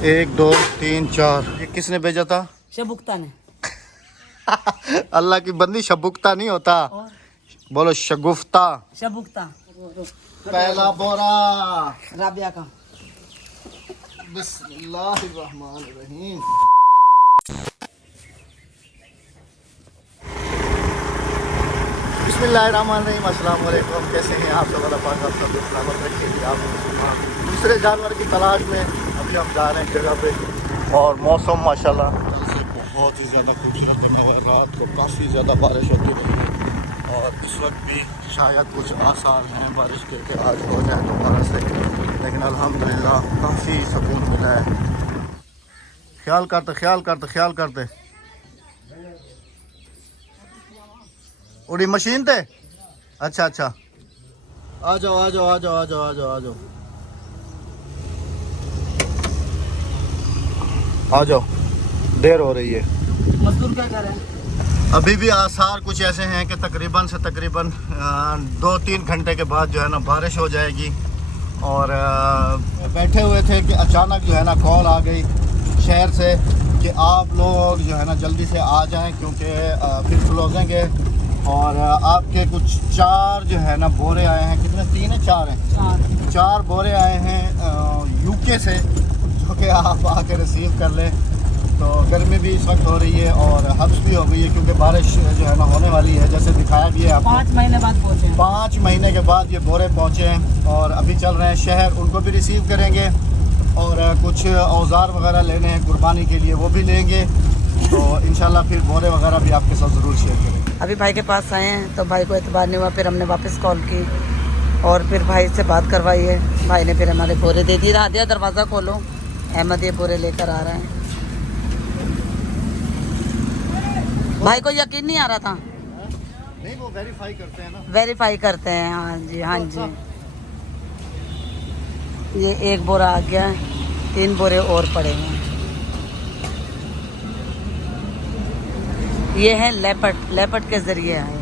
1 2 3 4। ये किसने भेजा था? शबुक्ता ने। अल्लाह की बंदी शबुक्ता नहीं होता, और बोलो शगुफ्ता। शबुक्ता पहला बोरा राबिया का। बिस्मिल्लाहिर्रहमानिर्रहीम। बिस्मिल्लाहिर्रहमानिर्रहीम। अस्सलाम वालेकुम। कैसे हैं आप सब? अल्लाह पाक आप सब सलामत रखें। आप दूसरे जानवर की तलाश में अभी हम जा रहे हैं जगह पे, और मौसम माशाल्लाह बहुत ही ज़्यादा खूबसूरत बना हुआ है। रात को काफ़ी ज़्यादा बारिश होती रही है और इस वक्त भी शायद कुछ आसार हैं बारिश के कि आज हो जाए दोबारा से, लेकिन अल्हम्दुलिल्लाह काफ़ी सुकून मिला है। ख्याल करते उड़ी मशीन थे। अच्छा आ जाओ, देर हो रही है। मजदूर क्या कर रहे हैं? अभी भी आसार कुछ ऐसे हैं कि तकरीबन 2-3 घंटे के बाद जो है ना बारिश हो जाएगी। और बैठे हुए थे कि अचानक जो है ना कॉल आ गई शहर से कि आप लोग जो है ना जल्दी से आ जाएं, क्योंकि फिर क्लोजिंग है। और आपके कुछ 4 जो है ना बोरे आए हैं। कितने? 3 है 4 हैं? 4 बोरे आए हैं यूके से, जो कि आप आके रिसीव कर लें। तो गर्मी भी इस वक्त हो रही है और हब्स भी हो गई है, क्योंकि बारिश जो है ना होने वाली है, जैसे दिखाया भी है आपको। 5 महीने बाद पहुँचे। 5 महीने के बाद ये बोरे पहुँचे हैं और अभी चल रहे हैं शहर, उनको भी रिसीव करेंगे। और कुछ औजार वगैरह लेने हैं कुर्बानी के लिए, वो भी लेंगे। तो इंशाल्लाह फिर बोरे वगैरह भी आपके साथ ज़रूर शेयर करेंगे। अभी भाई के पास आए हैं तो भाई को एतबार नहीं हुआ, फिर हमने वापस कॉल की और फिर भाई से बात करवाई है। भाई ने फिर हमारे बोरे दे दिए। दिया दरवाज़ा खोलो, अहमद ये बोरे लेकर आ रहे हैं। भाई को यकीन नहीं आ रहा था। नहीं, वो वेरीफाई करते हैं ना। वेरीफाई करते हैं, हाँ जी हाँ जी। ये 1 बोरा आ गया है, 3 बोरे और पड़े हैं। ये है लेपर्ड के जरिए आए।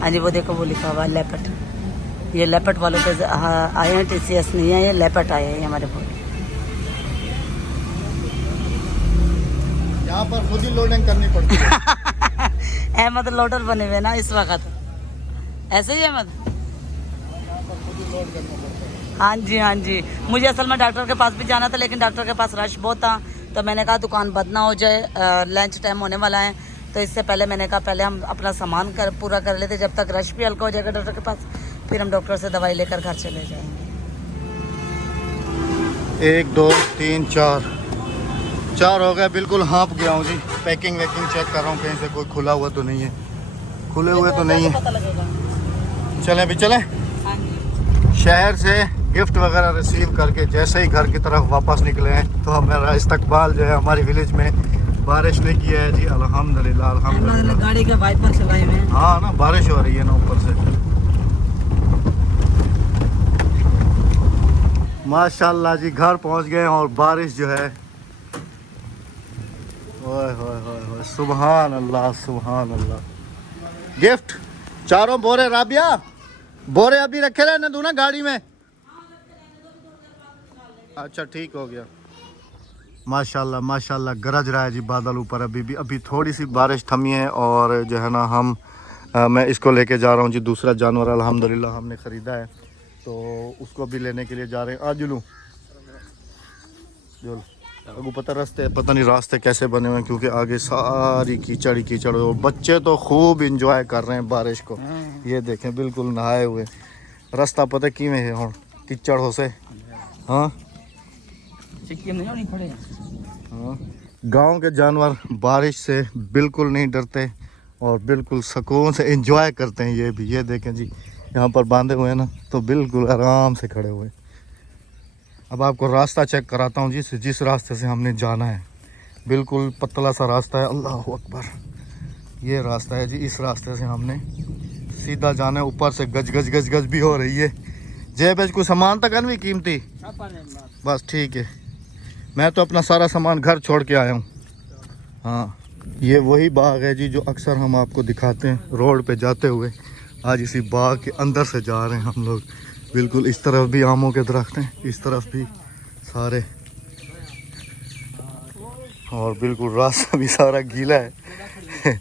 हाँ जी, वो देखो वो लिखा हुआ लेपर्ड। ये लेपर्ड वालों के आए हैं, TCS नहीं है, ये लेपर्ड आए हैं हमारे बोरे। यहाँ पर खुद ही लोडिंग करनी पड़ती है। अहमद लोडर बने हुए ना इस वक्त, ऐसे ही अहमद। यहाँ पर खुद ही लोड करना पड़ता है। हाँ जी। मुझे असल में डॉक्टर के पास भी जाना था, लेकिन डॉक्टर के पास रश बहुत था। तो मैंने कहा दुकान बंद ना हो जाए, लंच टाइम होने वाला है, तो इससे पहले मैंने कहा पहले हम अपना सामान पूरा कर लेते, जब तक रश भी हल्का हो जाएगा डॉक्टर के पास, फिर हम डॉक्टर से दवाई लेकर घर चले जाएंगे। 1 2 3 4 हो गया। बिल्कुल हाँप गया हूँ जी। पैकिंग वैकिंग चेक कर रहा हूँ कहीं से कोई खुला हुआ तो नहीं है। खुले हुए तो नहीं है। पता लगेगा। चलें भी चलें। हाँ जी। शहर से गिफ्ट वगैरह रिसीव करके जैसे ही घर की तरफ वापस निकले हैं तो हमारा इस्तकबाल जो है हमारी विलेज में बारिश ने किया है जी। अल्हम्दुलिल्लाह। गाड़ी का वाइपर चलाए हुए हैं। हाँ ना, बारिश हो रही है ना ऊपर से, माशाल्लाह जी। घर पहुंच गए और बारिश जो है, ओए होए होए होए, सुभान अल्लाह। गिफ्ट 4 बोरे। राबिया, बोरे अभी रखे रहने दो ना गाड़ी में। अच्छा ठीक हो गया। माशाल्लाह गरज रहा है जी बादल ऊपर। अभी थोड़ी सी बारिश थमी है और जो है ना मैं इसको लेके जा रहा हूँ जी। दूसरा जानवर अल्हम्दुलिल्लाह हमने ख़रीदा है, तो उसको भी लेने के लिए जा रहे हैं। आज जुलूँ आपको पता नहीं रास्ते कैसे बने हुए हैं, क्योंकि आगे सारी कीचड़ और बच्चे तो खूब इंजॉय कर रहे हैं बारिश को। ये देखें बिल्कुल नहाए हुए। रास्ता पता किमें है हम कीचड़ हो से। हाँ, गांव के जानवर बारिश से बिल्कुल नहीं डरते और बिल्कुल सुकून से एंजॉय करते हैं। ये देखें जी, यहाँ पर बांधे हुए हैं ना, तो बिल्कुल आराम से खड़े हुए। अब आपको रास्ता चेक कराता हूँ जिस रास्ते से हमने जाना है। बिल्कुल पतला सा रास्ता है। अल्लाह अकबर, ये रास्ता है जी। इस रास्ते से हमने सीधा जाना है। ऊपर से गज भी हो रही है। जेब कुछ सामान तक भी कीमती, बस ठीक है। मैं तो अपना सारा सामान घर छोड़ के आया हूँ। हाँ, ये वही बाग है जी जो अक्सर हम आपको दिखाते हैं रोड पे जाते हुए। आज इसी बाग के अंदर से जा रहे हैं हम लोग। बिल्कुल इस तरफ भी आमों के दरख्त हैं, इस तरफ भी सारे और बिल्कुल रास्ता भी सारा गीला है।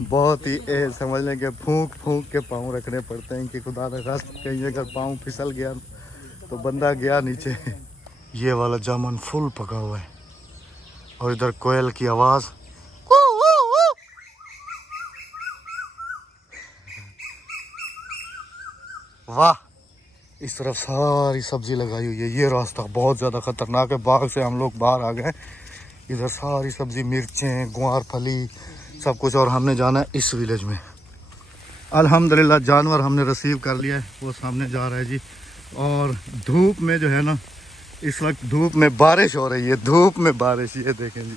बहुत ही समझ लें कि फूंक फूंक के पाँव रखने पड़ते हैं कि खुदा न खास्ता कहीं अगर पाँव फिसल गया तो बंदा गया नीचे। ये वाला जामुन फुल पका हुआ है और इधर कोयल की आवाज़। वाह, इस तरफ सारी सब्जी लगाई हुई है। ये रास्ता बहुत ज़्यादा ख़तरनाक है। बाग से हम लोग बाहर आ गए। इधर सारी सब्जी, मिर्चें, गुआर फली, सब कुछ। और हमने जाना है इस विलेज में। अल्हम्दुलिल्लाह जानवर हमने रिसीव कर लिया है, वो सामने जा रहा है जी। और धूप में जो है ना, इस वक्त धूप में बारिश हो रही है। धूप में बारिश, ये देखें जी,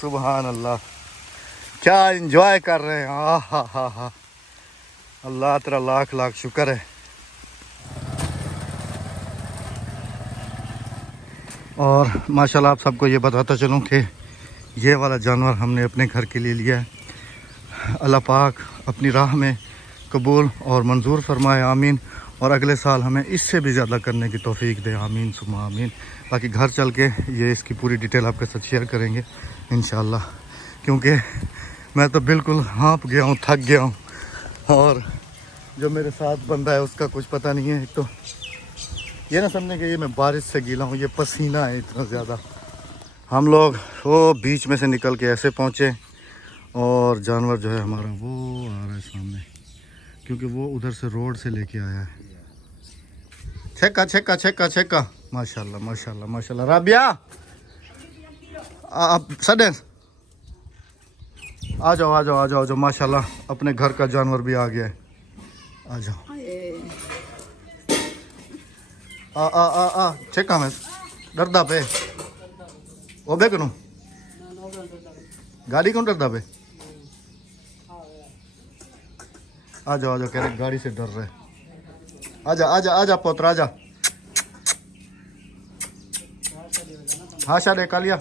सुबहान अल्लाह, क्या एंजॉय कर रहे हैं। हा। अल्लाह तेरा लाख लाख शुक्र है। और माशाल्लाह आप सबको ये बताता चलूँ कि ये वाला जानवर हमने अपने घर के लिए लिया है। अल्लाह पाक अपनी राह में कबूल और मंजूर फरमाए, आमीन। और अगले साल हमें इससे भी ज़्यादा करने की तौफीक दे, आमीन सुमा आमीन। बाकी घर चल के ये इसकी पूरी डिटेल आपके साथ शेयर करेंगे इंशाल्लाह, क्योंकि मैं तो बिल्कुल हाँप गया हूँ, थक गया हूँ। और जो मेरे साथ बंदा है उसका कुछ पता नहीं है। एक तो ये ना समझने कि ये मैं बारिश से गीला हूँ, ये पसीना है इतना ज़्यादा। हम लोग वो बीच में से निकल के ऐसे पहुँचे और जानवर जो है हमारा वो आ रहा है सामने, क्योंकि वो उधर से रोड से लेके आया है। छक्का माशाल्लाह माशाल्लाह माशाल्लाह। राबिया आप सडेंस आ जाओ माशाल्लाह, अपने घर का जानवर भी आ गया है। आ जाओ। आ छक्का में डरदा पे ओ बे कनु गाड़ी कौन डरदा पे। आ जाओ कह रहे गाड़ी से डर रहे। आजा पोत्र आजा। हाँ शायद कालिया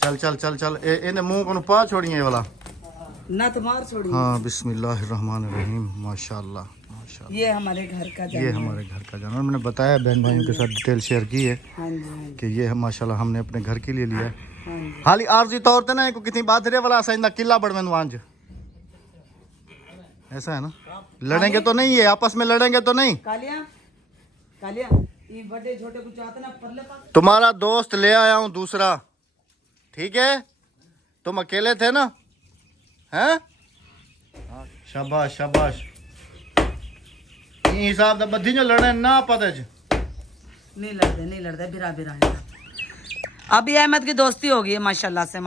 चल इन्हें मुंह को पा छोड़िए ये वाला ना तो मार छोड़िए। हाँ बिस्मिल्लाहिर्रहमानिर्रहीम माशाल्लाह माशाल्लाह। ये हमारे घर का जानवर, ये हमारे घर का जानवर। मैंने बताया बहन भाइयों के साथ डिटेल शेयर की है। हाँ जी, कि ये माशाल्लाह हमने अपने घर के लिए लिया है। हाँ जी। हाली आर्जी तौर पे ना को कितनी बात रे वाला ऐसा किला बड़वन वांज ऐसा है ना। लड़ेंगे तो नहीं, ये आपस में लड़ेंगे तो नहीं। कालिया ये बड़े छोटे कुछ आते ना परले पास। तुम्हारा दोस्त ले आया हूँ दूसरा, ठीक है। तुम अकेले थे ना, हैं? शाबाश हिसाब दा बद्धी जो लड़े ना पता ज नहीं लड़ते बिरा है। अभी अहमद की दोस्ती हो गई है माशाल्लाह से।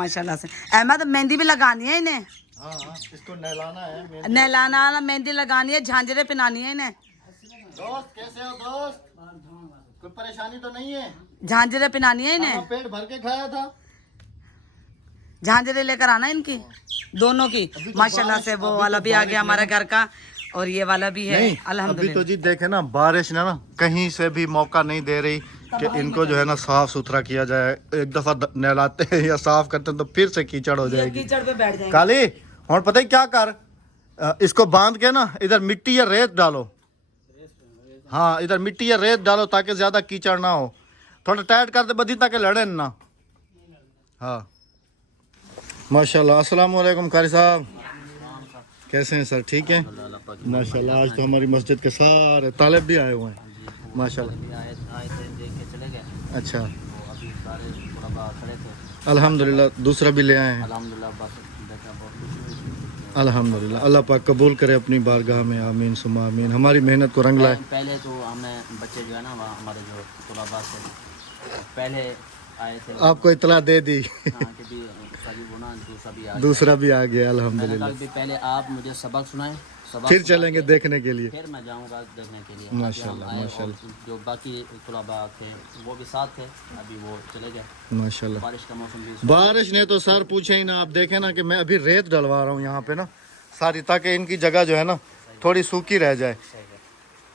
अहमद मेहंदी भी लगानी है इन्हें। हाँ, इसको नहलाना मेहंदी लगानी है, झांझरें पहनानी है इन्हें। दोस्त कैसे हो दोस्त? कोई परेशानी तो नहीं है? झांझरें पहनानी है इन्हें। पेट भर के खाया था। झांझरें लेकर आना इनकी दोनों की माशाल्लाह से। वो वाला भी आ गया हमारे घर का और ये वाला भी है अल्हम्दुलिल्लाह। अभी तो जी देखे ना बारिश ने ना कहीं से भी मौका नहीं दे रही कि इनको जो है ना साफ सुथरा किया जाए। एक दफा नहलाते हैं या साफ करते हैं तो फिर से कीचड़ हो जाएगी। कीचड़ पे बैठ जाएंगे। काली और पता ही क्या कर, इसको बांध के ना इधर मिट्टी या रेत डालो। हाँ इधर मिट्टी या रेत डालो ताकि ज्यादा कीचड़ ना हो। थोड़ा टाइट कर दे बदी ताकि लड़े ना। हाँ माशाल्लाह। अस्सलाम वालेकुम कारी साहब, कैसे हैं सर? ठीक है माशाल्लाह। आज तो हमारी मस्जिद के सारे तालिब भी आए हुए हैं माशाल्लाह। आए थे देख के चले गए। अच्छा अभी सारे थोड़ा बाहर खड़े थे। अल्हम्दुलिल्लाह दूसरा भी ले आए हैं। अल्हम्दुलिल्लाह बस देखा बहुत खुशी हुई। अल्हम्दुलिल्लाह अल्लाह पाक कबूल करे अपनी बारगाह में, आमीन सुमा आमीन। हमारी मेहनत को रंग लाए। पहले तो हमें बच्चे जो है ना वहाँ हमारे जो तलबा से पहले आए थे। आपको इतला दे दी। हाँ कि भी सभी गुना दूसरा भी आ गया अल्हम्दुलिल्लाह। पहले आप मुझे सबक सुनाएं, फिर चलेंगे देखने के लिए। फिर मैं जाऊंगा देखने के लिए। माशाल्लाह माशाल्लाह। जो बाकी तलबा थे वो भी साथ थे, अभी वो चले गए। माशाल्लाह बारिश का मौसम भी बारिश ने तो सर पूछे ही ना। आप देखें ना कि मैं अभी रेत डलवा रहा हूँ यहाँ पे ना सारी, ताकि इनकी जगह जो है ना थोड़ी सूखी रह जाए।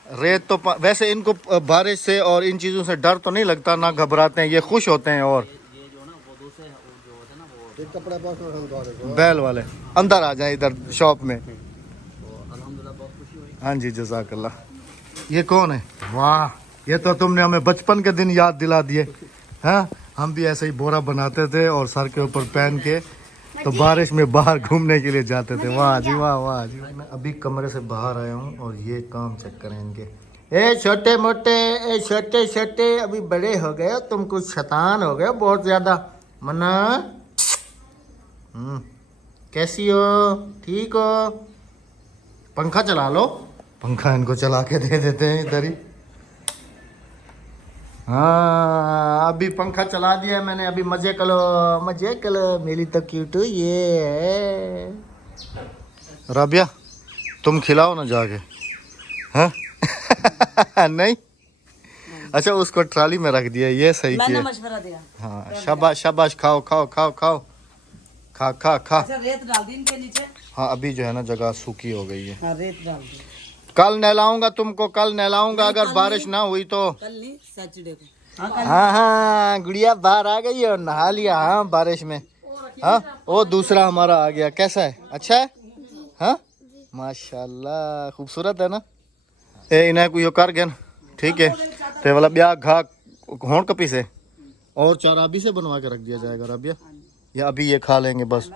रेत तो वैसे इनको बारिश से और इन चीज़ों से डर तो नहीं लगता, ना घबराते हैं, ये खुश होते हैं। और ये जो ना वो दूसरे जो होते हैं ना वो बैल वाले अंदर आ जाए इधर शॉप में। अल्हम्दुलिल्लाह बहुत खुशी हुई। हाँ जी जज़ाकल्लाह। ये कौन है? वाह, ये तो तुमने हमें बचपन के दिन याद दिला दिए। हाँ हम भी ऐसे ही बोरा बनाते थे और सर के ऊपर पहन के तो बारिश में बाहर घूमने के लिए जाते थे। वाह जी वाह, वाह जी। मैं अभी कमरे से बाहर आया हूँ और ये काम चेक करें इनके। ए छोटे मोटे, ए छोटे छोटे, अभी बड़े हो गए तुम, कुछ शैतान हो गए बहुत ज्यादा। मना कैसी हो, ठीक हो? पंखा चला लो। पंखा इनको चला के दे देते हैं इधर ही। हाँ अभी पंखा चला दिया मैंने, अभी मजे करो, मजे करो। मेरी तो क्यूट ये है। राबिया तुम खिलाओ ना जाके, हाँ? नहीं, अच्छा उसको ट्राली में रख दिया, ये सही मैंने किया। मशवरा दिया। हाँ शाबाश शाबाश, खाओ खाओ खाओ खाओ, खा खा खा। अच्छा रेत डाल दी इनके नीचे। हाँ अभी जो है ना जगह सूखी हो गई है। हाँ रेत डाल दी। कल नहलाऊंगा तुमको, कल नहलाऊंगा अगर बारिश ना हुई तो। कल नहीं सैटरडे को। हाँ हाँ हाँ गुड़िया बाहर आ गई और नहा लिया हाँ बारिश में। हाँ वो दूसरा हमारा आ गया, कैसा है, अच्छा है? हाँ माशाल्लाह खूबसूरत है ना। ए इन्हें को यो कर गया, ठीक है। ते वाला ब्याह घा होण कपी से और चारा अभी से बनवा के रख दिया जाएगा राबिया, या अभी ये खा लेंगे बस?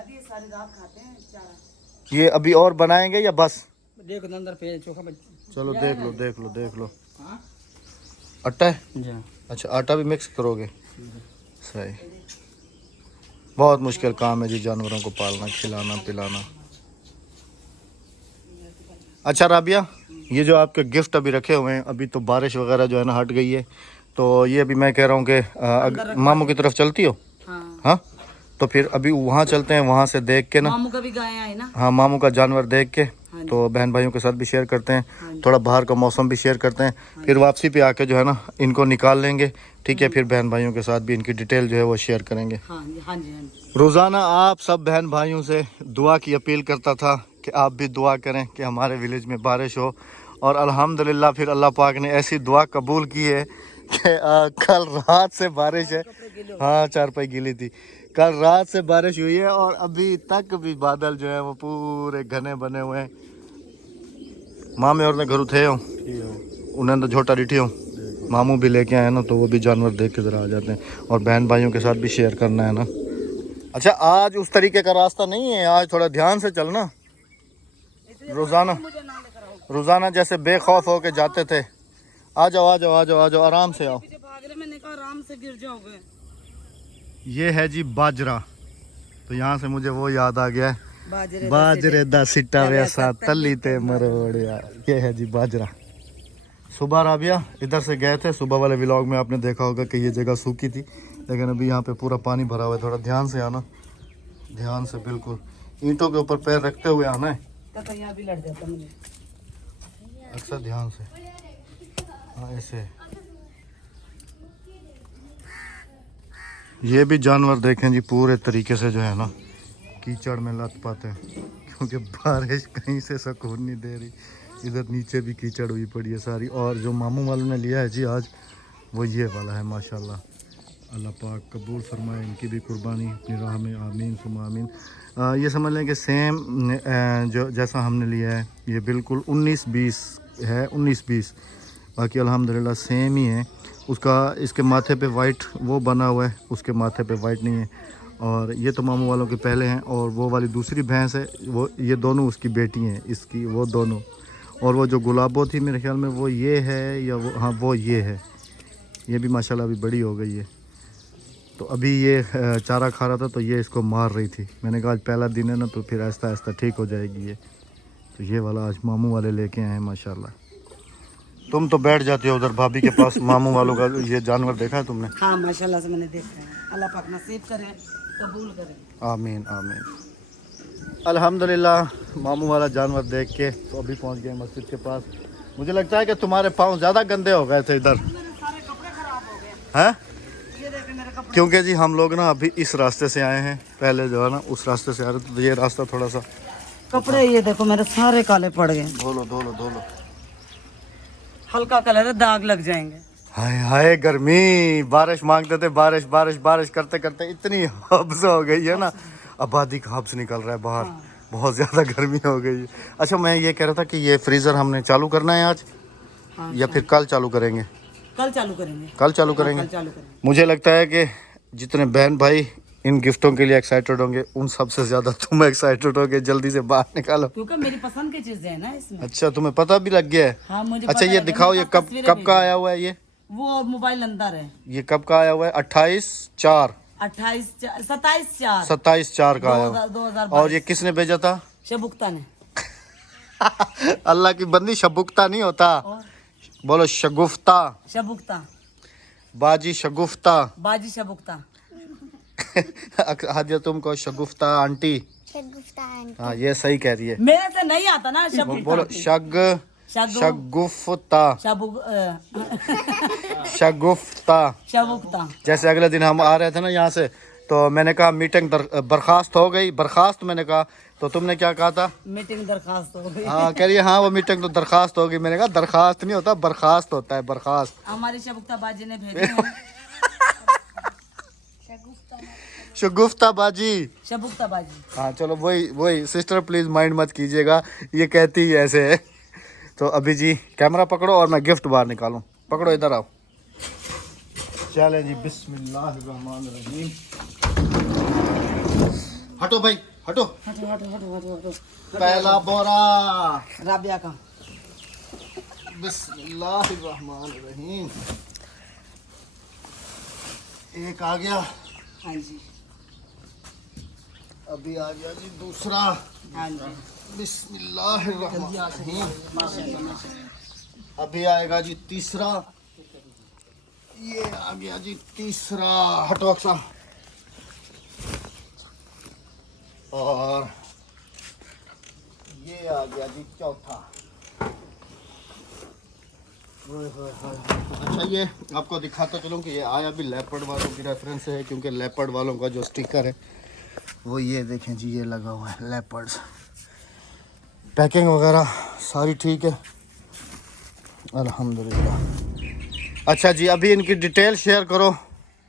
ये अभी और बनाएंगे या बस? देखो अंदर पे चोखा चलो देख लो देख लो देख लो। आटा है, अच्छा आटा भी मिक्स करोगे, सही। बहुत मुश्किल काम है जी जानवरों को पालना, खिलाना पिलाना। अच्छा राबिया ये जो आपके गिफ्ट अभी रखे हुए हैं, अभी तो बारिश वगैरह जो है ना हट गई है, तो ये अभी मैं कह रहा हूँ कि मामू की तरफ चलती हो? हाँ तो फिर अभी वहाँ चलते हैं, वहाँ से देख के ना, मामू का भी गाय आई ना। हाँ मामू का जानवर देख के तो बहन भाइयों के साथ भी शेयर करते हैं, थोड़ा बाहर का मौसम भी शेयर करते हैं, फिर वापसी पे आके जो है ना इनको निकाल लेंगे, ठीक है। फिर बहन भाइयों के साथ भी इनकी डिटेल जो है वो शेयर करेंगे। हाँ जी हाँ जी हाँ जी। रोज़ाना आप सब बहन भाइयों से दुआ की अपील करता था कि आप भी दुआ करें कि हमारे विलेज में बारिश हो, और अल्हम्दुलिल्लाह फिर अल्लाह पाक ने ऐसी दुआ कबूल की है कि कल रात से बारिश है। हाँ चारपाई गीली थी, कल रात से बारिश हुई है और अभी तक भी बादल जो है वो पूरे घने बने हुए हैं। मामे और घर थे हो उन्हें तो झोटा डिठी हो, मामू भी लेके आए ना तो वो भी जानवर देख के जरा आ जाते हैं, और बहन भाइयों के साथ भी शेयर करना है ना। अच्छा आज उस तरीके का रास्ता नहीं है, आज थोड़ा ध्यान से चलना। रोजाना रोजाना जैसे बेखौफ होके जाते थे। आ जाओ आ जाओ आ जाओ आ जाओ, आराम से आओ। मैंने कहा आराम से गिर जाओगे। ये है जी बाजरा, तो यहाँ से मुझे वो याद आ गया है, बाजरे दा सिट्टा वैसा तली ते मरोड़िया। ये है जी बाजरा। सुबह राबिया इधर से गए थे, सुबह वाले व्लॉग में आपने देखा होगा कि ये जगह सूखी थी, लेकिन अभी यहाँ पे पूरा पानी भरा हुआ है। थोड़ा ध्यान से आना, ध्यान से, बिल्कुल ईंटों के ऊपर पैर रखते हुए आना है। तो यहाँ भी लड़ जाता मुझे। अच्छा ध्यान से, हाँ ऐसे। ये भी जानवर देखें जी पूरे तरीके से जो है ना कीचड़ में लत पाते हैं, क्योंकि बारिश कहीं से सुकून नहीं दे रही। इधर नीचे भी कीचड़ हुई पड़ी है सारी। और जो मामू वालों ने लिया है जी आज, वो ये वाला है माशाल्लाह। अल्लाह पाक कबूल फरमाए इनकी भी कुर्बानी अपनी राह में, आमीन सुमा आमीन। ये समझ लें कि सेम जो जैसा हमने लिया है ये बिल्कुल 19-20 है, 19-20, बाकी अल्हम्दुलिल्लाह सेम ही है। उसका इसके माथे पे वाइट वो बना हुआ है, उसके माथे पे वाइट नहीं है। और ये तो मामू वालों के पहले हैं, और वो वाली दूसरी भैंस है वो, ये दोनों उसकी बेटी हैं, इसकी वो दोनों। और वो जो गुलाबो थी मेरे ख्याल में वो ये है, या वो, हाँ वो ये है। ये भी माशाल्लाह अभी बड़ी हो गई है। तो अभी ये चारा खा रहा था तो ये इसको मार रही थी। मैंने कहा आज पहला दिन है ना, तो फिर आहिस्ता आहिस्ता ठीक हो जाएगी ये। तो ये वाला आज मामू वाले लेके आए हैं माशाल्लाह। तुम तो बैठ जाती हो उधर भाभी के पास, मामू वालों का ये जानवर देखा है तुमने? हाँ माशाल्लाह से मैंने देखा है। अल्लाह पाक नसीब करे, कबूल करे। आमीन आमीन। अल्हम्दुलिल्लाह मामू वाला जानवर देख के तो अभी पहुंच गए मस्जिद के पास। मुझे लगता है कि तुम्हारे पाँव ज़्यादा गंदे हो गए थे इधर, सारे कपड़े खराब हो गए। हैं? ये देखे मेरे कपड़े। क्योंकि जी हम लोग ना अभी इस रास्ते से आए हैं, पहले जो है ना उस रास्ते से आ रहे थे, तो ये रास्ता थोड़ा सा। कपड़े ये देखो मेरे सारे काले पड़ गए। धो लो धो लो धो लो। हल्का कलर है, दाग लग जाएंगे। हाय हाय गर्मी, बारिश मांगते थे, बारिश बारिश बारिश करते करते इतनी हब्स हो गई है ना, आबादी का हब्स निकल रहा है बाहर। बहुत ज़्यादा गर्मी हो गई है। अच्छा मैं ये कह रहा था कि ये फ्रीज़र हमने चालू करना है आज, या फिर कल चालू करेंगे? कल चालू करेंगे। कल चालू करेंगे। कल चालू करेंगे। मुझे लगता है कि जितने बहन भाई इन गिफ्टों के लिए एक्साइटेड होंगे उन सबसे ज्यादा तुम एक्साइटेड होगे, जल्दी से बाहर निकालो। क्योंकि मेरी पसंद की चीजें है ना इसमें। अच्छा तुम्हें पता भी लग गया है? हाँ मुझे अच्छा पता ये लगा, दिखाओ, ये मेरे पास कब तस्वीरें कब भी का हैं। आया हुआ है ये? वो मोबाइल अंदर है। ये कब का आया हुआ है? 28/4 27/4 27/4 का आया हुआ है। 2022। और ये किसने भेजा था? शबुक्ता ने। अल्लाह की बंदी, शबुक्ता नहीं होता, और बोलो शगुफ्ता। शबुक्ता, बाजी शगुफ्ता। बाजी शबुक्ता। हादिया तुमको शगुफ्ता आंटी। हाँ ये सही कह रही है। मेरे से नहीं आता ना शबुक्ता। बोलो शगुफ्ता। शगुफ्ता। शबुक्ता। जैसे अगले दिन हम आ रहे थे ना यहाँ से, तो मैंने कहा मीटिंग बर्खास्त हो गई, बर्खास्त मैंने कहा, तो तुमने क्या कहा था? मीटिंग दरखास्त हो गई। हाँ कह रही है हाँ वो मीटिंग तो दरखास्त हो गई। मैंने कहा दरखास्त नहीं होता, बर्खास्त होता है, बर्खास्त। हमारी शबुक्ता बाजी ने भेजी है। शगुफ्ता बाजी। शबुक्ता बाजी। हाँ चलो वही वही सिस्टर, प्लीज माइंड मत कीजिएगा, ये कहती ही ऐसे है। तो अभी जी कैमरा पकड़ो और मैं गिफ्ट बाहर निकालूं। पकड़ो, इधर आओ। चले जी, बिस्मिल्लाहिर्रहमानिर्रहीम। हटो भाई हटो। हटो हटो हटो हटो हटो। पहला बोरा राबिया का। बिस्मिल्लाहिर्रहमानिर्रहीम। एक आ गया। हाँ जी अभी आ गया जी दूसरा। हाँ जी। बिस्मिल्लाहिर्रहमानिर्रहीम। अभी आएगा जी तीसरा। ये आ गया जी तीसरा। हटो अक्सा। और ये आ गया जी चौथा। अच्छा ये आपको दिखाता चलूं कि ये आया भी लेपर्ड वालों की रेफरेंस से है, क्योंकि लेपर्ड वालों का जो स्टिकर है वो ये देखें जी, ये लगा हुआ है लेपर्ड्स। पैकिंग वगैरह सारी ठीक है अल्हम्दुलिल्लाह। अच्छा जी अभी इनकी डिटेल शेयर करो।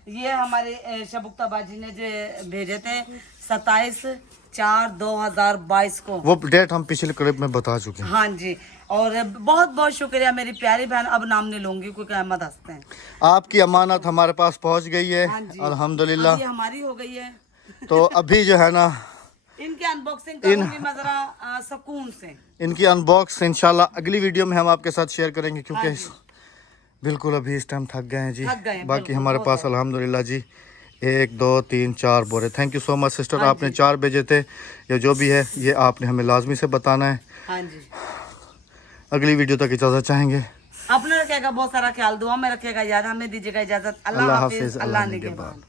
ये हमारे शबुक्ता बाजी ने जो भेजे थे 27/4/2022 को। वो डेट हम पिछले क्लिप में बता चुके हैं। हाँ जी। और बहुत बहुत शुक्रिया मेरी प्यारी बहन। अब नाम नहीं लूंगी क्योंकि अहमद हंसते हैं। आपकी अमानत हमारे पास पहुंच गई है हाँ जी। अल्हम्दुलिल्लाह। अब ये हमारी हो गई है। तो अभी जो है ना इनकी अनबॉक्सिंग करूंगी मैं जरा सुकून से। इनकी अनबॉक्स इंशाल्लाह अगली वीडियो में हम आपके साथ शेयर करेंगे, क्योंकि हाँ जी। बिल्कुल अभी इस टाइम थक गए हैं जी। थक गए हैं, बाकी बिल्कुल, हमारे बहुत पास ज़्यादा। अल्हम्दुलिल्लाह जी 1 2 3 4 बोरे। Thank you so much sister, हाँ आपने जी। 4 भेजे थे या जो भी है ये आपने हमें लाजमी से बताना है। हाँ जी। अगली वीडियो तक इजाज़त चाहेंगे। अपने रखेगा बहुत सारा ख्याल, दुआ में रखेगा याद। हमें दीजिएगा इजाजत। अल्लाह अल्लाह हाफिज़, हाफिज। अल्लाह अल्लाह निगहबान। निगहबान।